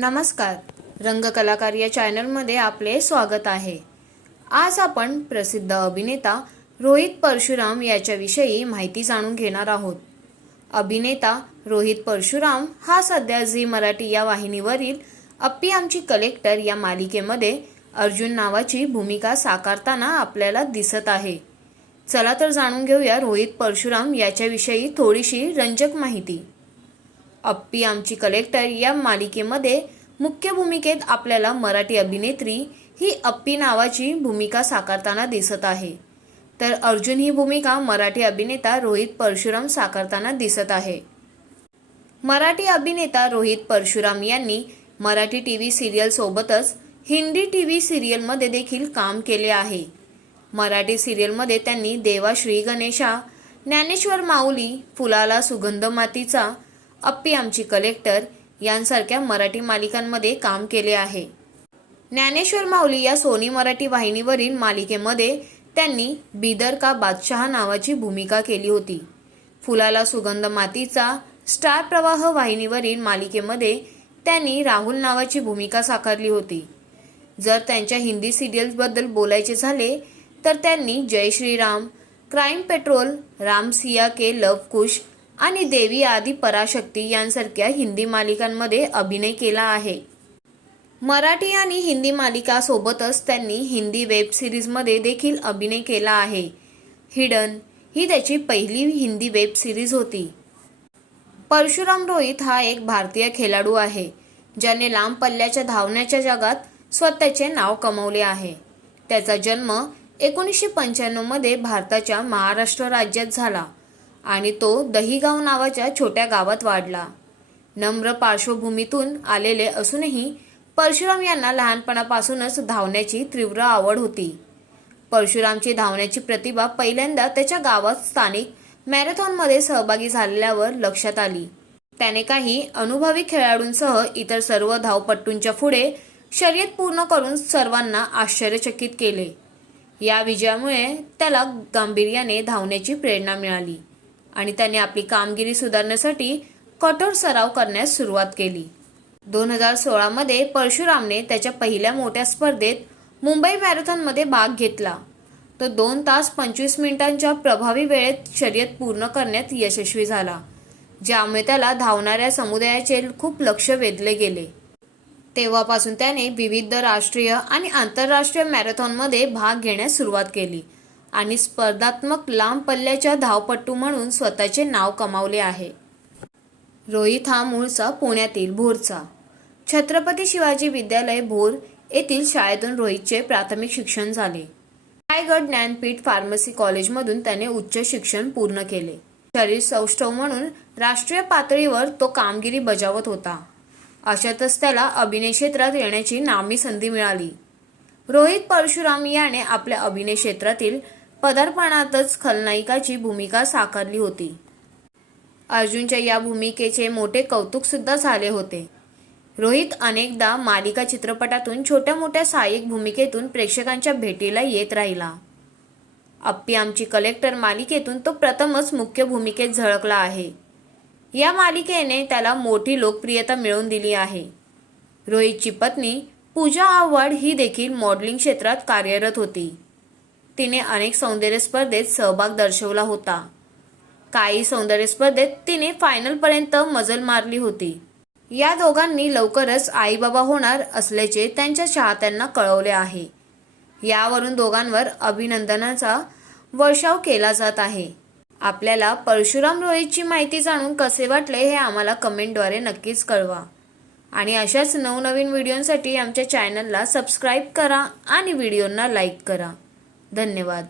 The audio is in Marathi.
नमस्कार. रंगकलाकार या चॅनलमध्ये आपले स्वागत आहे. आज आपण प्रसिद्ध अभिनेता रोहित परशुराम याच्याविषयी माहिती जाणून घेणार आहोत. अभिनेता रोहित परशुराम हा सध्या झी मराठी या वाहिनीवरील अप्पी आमची कलेक्टर या मालिकेमध्ये अर्जुन नावाची भूमिका साकारताना आपल्याला दिसत आहे. चला तर जाणून घेऊया रोहित परशुराम याच्याविषयी थोडीशी रंजक माहिती. अप्पी आमची कलेक्टर या मालिकेमध्ये मुख्य भूमिकेत आपल्याला मराठी अभिनेत्री ही अप्पी नावाची भूमिका साकारताना दिसत आहे, तर अर्जुन ही भूमिका मराठी अभिनेता रोहित परशुराम साकारताना दिसत आहे. मराठी अभिनेता रोहित परशुराम यांनी मराठी टीव्ही सिरियल सोबतच हिंदी टीव्ही सिरियलमध्ये देखील काम केले आहे. मराठी सिरियलमध्ये त्यांनी देवा श्री गणेशा, ज्ञानेश्वर माऊली, फुलाला सुगंध मातीचा, अप्पी आमची कलेक्टर यांसारख्या मराठी मालिकांमध्ये काम केले आहे. ज्ञानेश्वर माऊली या सोनी मराठी वाहिनीवरील मालिकेमध्ये त्यांनी बिदर का बादशाह नावाची भूमिका केली होती. फुलाला सुगंध मातीचा स्टार प्रवाह वाहिनीवरील मालिकेमध्ये त्यांनी राहुल नावाची भूमिका साकारली होती. जर त्यांच्या हिंदी सिरियल्सबद्दल बोलायचे झाले तर त्यांनी जय श्रीराम, क्राईम पेट्रोल, राम सिया के लव कुश आणि देवी आदि पराशक्ती यांसारख्या हिंदी मालिकांमध्ये अभिनय केला आहे. मराठी आणि हिंदी मालिका सोबतच त्यांनी हिंदी वेब सिरीजमध्ये देखील अभिनय केला आहे. हिडन ही त्याची पहिली हिंदी वेब सिरीज होती. परशुराम रोहित हा एक भारतीय खेळाडू आहे, ज्याने लांब पल्ल्याच्या धावण्याच्या जगात स्वतःचे नाव कमावले आहे. त्याचा जन्म 1995 मध्ये भारताच्या महाराष्ट्र राज्यात झाला आणि तो दहिगाव नावाच्या छोट्या गावात वाढला. नम्र पार्श्वभूमीतून आलेले असूनही परशुराम यांना लहानपणापासूनच धावण्याची तीव्र आवड होती. परशुरामची धावण्याची प्रतिभा पहिल्यांदा त्याच्या गावात स्थानिक मॅरेथॉनमध्ये सहभागी झालेल्यावर लक्षात आली. त्याने काही अनुभवी खेळाडूंसह इतर सर्व धावपटूंच्या पुढे शर्यत पूर्ण करून सर्वांना आश्चर्यचकित केले. या विजयामुळे त्याला गांभीर्याने धावण्याची प्रेरणा मिळाली आणि त्याने आपली कामगिरी सुधारण्यासाठी कठोर सराव करण्यास सुरुवात केली. 2016 मध्ये परशुरामने त्याच्या पहिल्या मोठ्या स्पर्धेत मुंबई मॅरेथॉनमध्ये भाग घेतला. तो 2 तास 25 मिनिटांच्या प्रभावी वेळेत शर्यत पूर्ण करण्यात यशस्वी झाला, ज्यामुळे त्याला धावणाऱ्या समुदायाचे खूप लक्ष वेधले गेले. तेव्हापासून त्याने विविध राष्ट्रीय आणि आंतरराष्ट्रीय मॅरेथॉनमध्ये भाग घेण्यास सुरुवात केली आणि स्पर्धात्मक लांब पल्ल्याच्या धावपटू म्हणून स्वतःचे नाव कमावले आहे. रोहित हा मूळचा पुण्यातील भोरचा छत्रपती शिवाजी विद्यालय भोर येथील शाळेतून रोहितचे प्राथमिक शिक्षण झाले. रायगड ज्ञानपीठ फार्मसी कॉलेजमधून त्याने उच्च शिक्षण पूर्ण केले. शरीर सौष्ठव म्हणून राष्ट्रीय पातळीवर तो कामगिरी बजावत होता. अशातच त्याला अभिनय क्षेत्रात येण्याची नामी संधी मिळाली. रोहित परशुराम याने आपल्या अभिनय क्षेत्रातील पदार्पणातच खलनायिकाची भूमिका साकारली होती. अर्जुनच्या या भूमिकेचे मोठे कौतुक सुद्धा झाले होते. रोहित अनेकदा मालिका चित्रपटातून छोट्या मोठ्या सहाय्यक भूमिकेतून प्रेक्षकांच्या भेटीला येत राहिला. अप्पी आमची कलेक्टर मालिकेतून तो प्रथमच मुख्य भूमिकेत झळकला आहे. या मालिकेने त्याला मोठी लोकप्रियता मिळवून दिली आहे. रोहितची पत्नी पूजा आव्हाड ही देखील मॉडेलिंग क्षेत्रात कार्यरत होती. तिने अनेक सौंदर्य स्पर्धेत सहभाग दर्शवला होता. काही सौंदर्य स्पर्धेत तिने फायनलपर्यंत मजल मारली होती. या दोघांनी लवकरच आईबाबा होणार असल्याचे त्यांच्या चाहत्यांना कळवले आहे. यावरून दोघांवर अभिनंदनाचा वर्षाव केला जात आहे. आपल्याला परशुराम रोहितची माहिती जाणून कसे वाटले हे आम्हाला कमेंटद्वारे नक्कीच कळवा आणि अशाच नवनवीन व्हिडिओंसाठी आमच्या चॅनलला सबस्क्राईब करा आणि व्हिडिओंना लाईक करा. धन्यवाद.